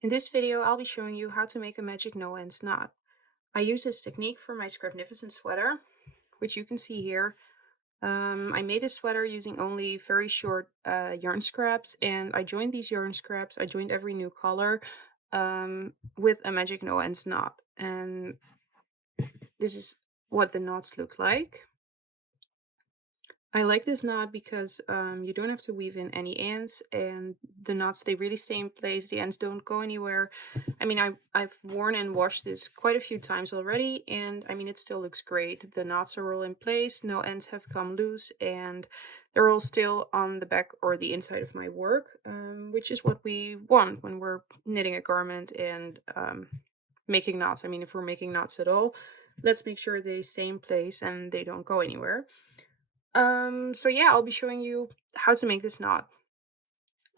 In this video, I'll be showing you how to make a magic no-ends knot. I use this technique for my Scrapnificent sweater, which you can see here. I made this sweater using only very short yarn scraps, and I joined these yarn scraps, I joined every new color with a magic no-ends knot. And this is what the knots look like. I like this knot because you don't have to weave in any ends, and the knots, they really stay in place. The ends don't go anywhere. I mean, I've worn and washed this quite a few times already, and I mean, it still looks great. The knots are all in place, no ends have come loose, and they're all still on the back or the inside of my work, which is what we want when we're knitting a garment and making knots. I mean, if we're making knots at all, let's make sure they stay in place and they don't go anywhere. So yeah, I'll be showing you how to make this knot.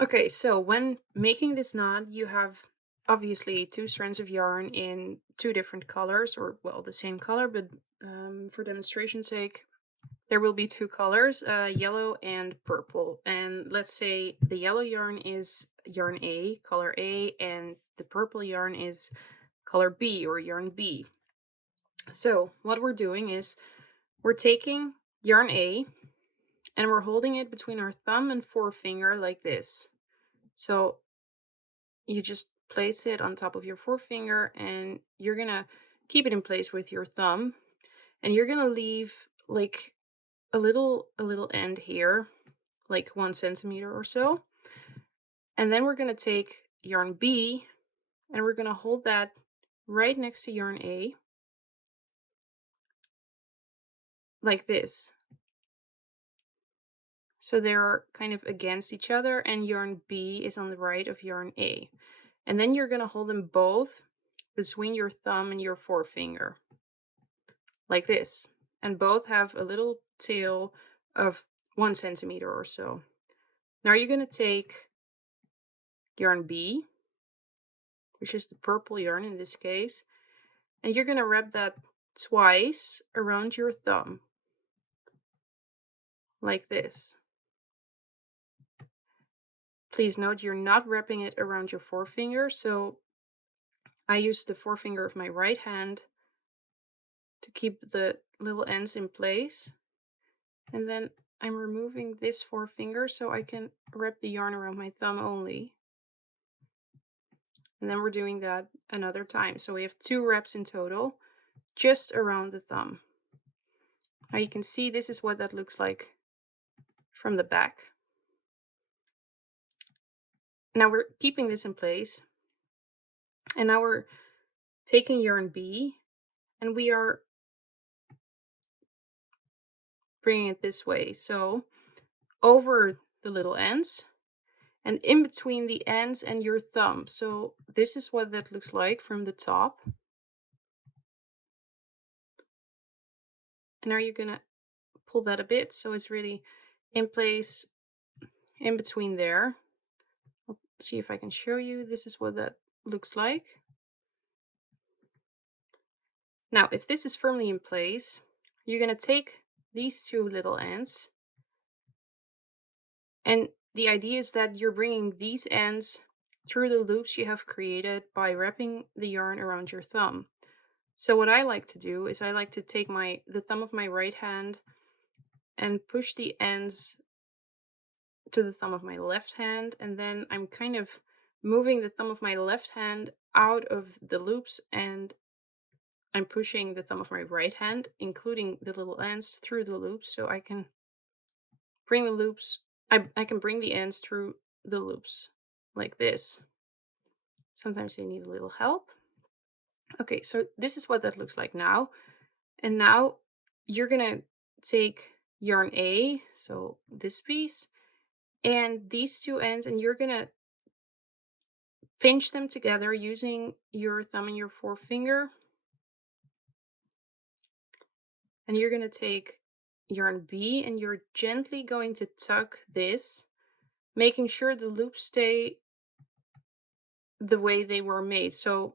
Okay, so when making this knot, you have obviously two strands of yarn in two different colors, or well, the same color, but for demonstration's sake, there will be two colors, yellow and purple. And let's say the yellow yarn is yarn A, color A, and the purple yarn is color B or yarn B. So what we're doing is we're taking yarn A and we're holding it between our thumb and forefinger like this. So you just place it on top of your forefinger and you're gonna keep it in place with your thumb, and you're gonna leave like a little end here, like 1 centimeter or so. And then we're gonna take yarn B and we're gonna hold that right next to yarn A like this. So they're kind of against each other, and yarn B is on the right of yarn A. And then you're going to hold them both between your thumb and your forefinger, like this. And both have a little tail of 1 centimeter or so. Now you're going to take yarn B, which is the purple yarn in this case, and you're going to wrap that twice around your thumb, like this. Please note you're not wrapping it around your forefinger, so I use the forefinger of my right hand to keep the little ends in place. And then I'm removing this forefinger so I can wrap the yarn around my thumb only. And then we're doing that another time. So we have 2 wraps in total, just around the thumb. Now you can see this is what that looks like from the back. Now we're keeping this in place. And now we're taking yarn B and we are bringing it this way. So over the little ends and in between the ends and your thumb. So this is what that looks like from the top. And now you're gonna pull that a bit so it's really in place in between there. I'll see if I can show you. This is what that looks like. Now, if this is firmly in place, you're gonna take these 2 little ends, and the idea is that you're bringing these ends through the loops you have created by wrapping the yarn around your thumb. So what I like to do is I like to take the thumb of my right hand and push the ends to the thumb of my left hand, and then I'm kind of moving the thumb of my left hand out of the loops, and I'm pushing the thumb of my right hand, including the little ends, through the loops so I can bring the loops, I can bring the ends through the loops like this. Sometimes they need a little help. Okay, so this is what that looks like now. And now you're gonna take yarn A, so this piece, and these 2 ends, and you're gonna pinch them together using your thumb and your forefinger. And you're going to take yarn B and you're gently going to tuck this, making sure the loops stay the way they were made. So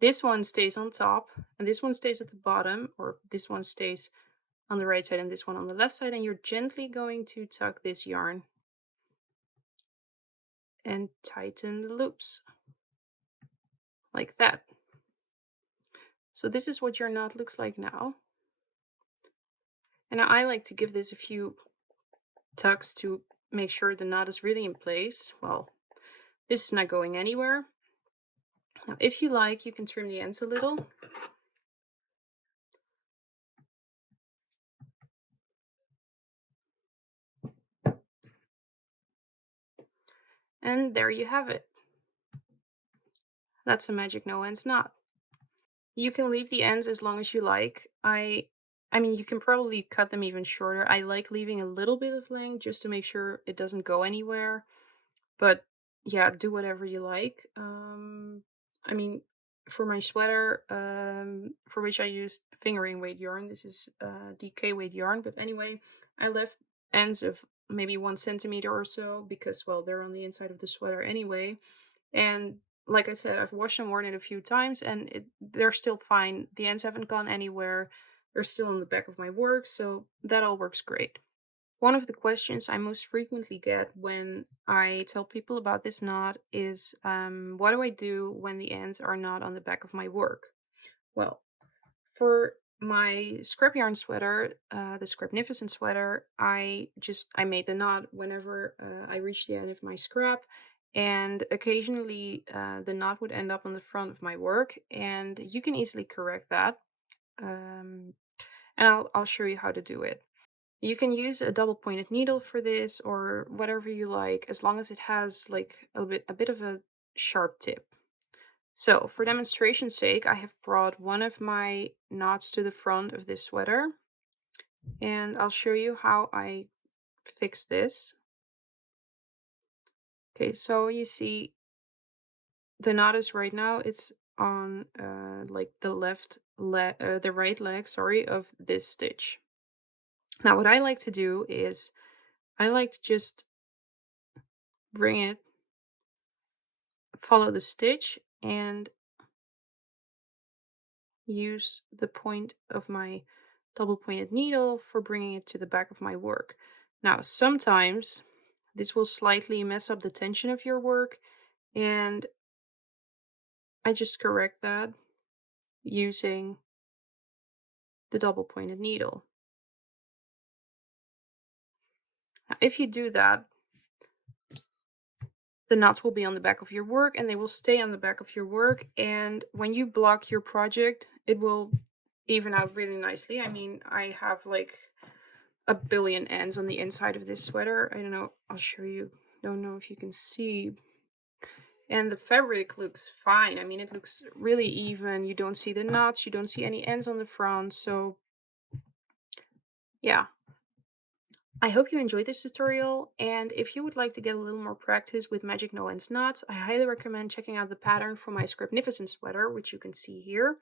this one stays on top and this one stays at the bottom, or this one stays on the right side and this one on the left side, and you're gently going to tuck this yarn and tighten the loops. like that. So this is what your knot looks like now. And I like to give this a few tucks to make sure the knot is really in place. Well, this is not going anywhere. Now, if you like, you can trim the ends a little. And there you have it. That's a magic no ends knot. You can leave the ends as long as you like. I mean, you can probably cut them even shorter. I like leaving a little bit of length just to make sure it doesn't go anywhere. But yeah, do whatever you like. I mean, for my sweater, for which I used fingering weight yarn, this is DK weight yarn. But anyway, I left ends of maybe 1 centimeter or so because, well, they're on the inside of the sweater anyway. And like I said, I've washed and worn it a few times and they're still fine. The ends haven't gone anywhere. They're still on the back of my work, so that all works great. One of the questions I most frequently get when I tell people about this knot is, what do I do when the ends are not on the back of my work? Well, for my scrap yarn sweater, the Scrapnificent sweater, I made the knot whenever I reached the end of my scrap, and occasionally the knot would end up on the front of my work, and you can easily correct that. Um, and I'll show you how to do it. You can use a double pointed needle for this or whatever you like, as long as it has like a bit of a sharp tip. So for demonstration's sake, I have brought one of my knots to the front of this sweater, and I'll show you how I fix this. Okay, so you see the knot is right now, it's on like the right leg, sorry, of this stitch. Now what I like to do is I like to just bring it, follow the stitch, and use the point of my double pointed needle for bringing it to the back of my work. Now, sometimes this will slightly mess up the tension of your work, and I just correct that using the double pointed needle. Now, if you do that, the knots will be on the back of your work and they will stay on the back of your work. And when you block your project, it will even out really nicely. I mean, I have like a billion ends on the inside of this sweater. I don't know, I'll show you. Don't know if you can see. And the fabric looks fine. I mean, it looks really even. You don't see the knots, you don't see any ends on the front. So yeah, I hope you enjoyed this tutorial, and if you would like to get a little more practice with Magic No Ends Knots, I highly recommend checking out the pattern for my Scrapnificent sweater, which you can see here.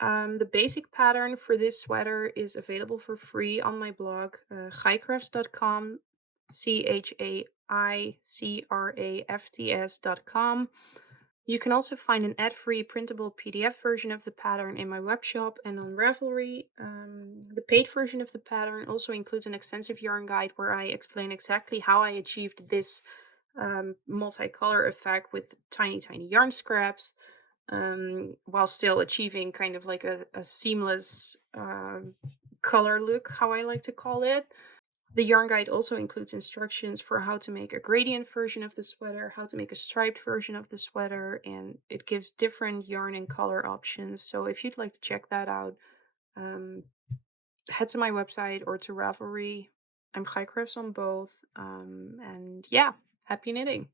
The basic pattern for this sweater is available for free on my blog, chaicrafts.com, chaicrafts.com. You can also find an ad-free printable PDF version of the pattern in my webshop and on Ravelry. The paid version of the pattern also includes an extensive yarn guide where I explain exactly how I achieved this multicolor effect with tiny yarn scraps, while still achieving kind of like a seamless color look, how I like to call it. The yarn guide also includes instructions for how to make a gradient version of the sweater, how to make a striped version of the sweater, and it gives different yarn and color options. So if you'd like to check that out, head to my website or to Ravelry. I'm Chaicrafts on both. And yeah, happy knitting.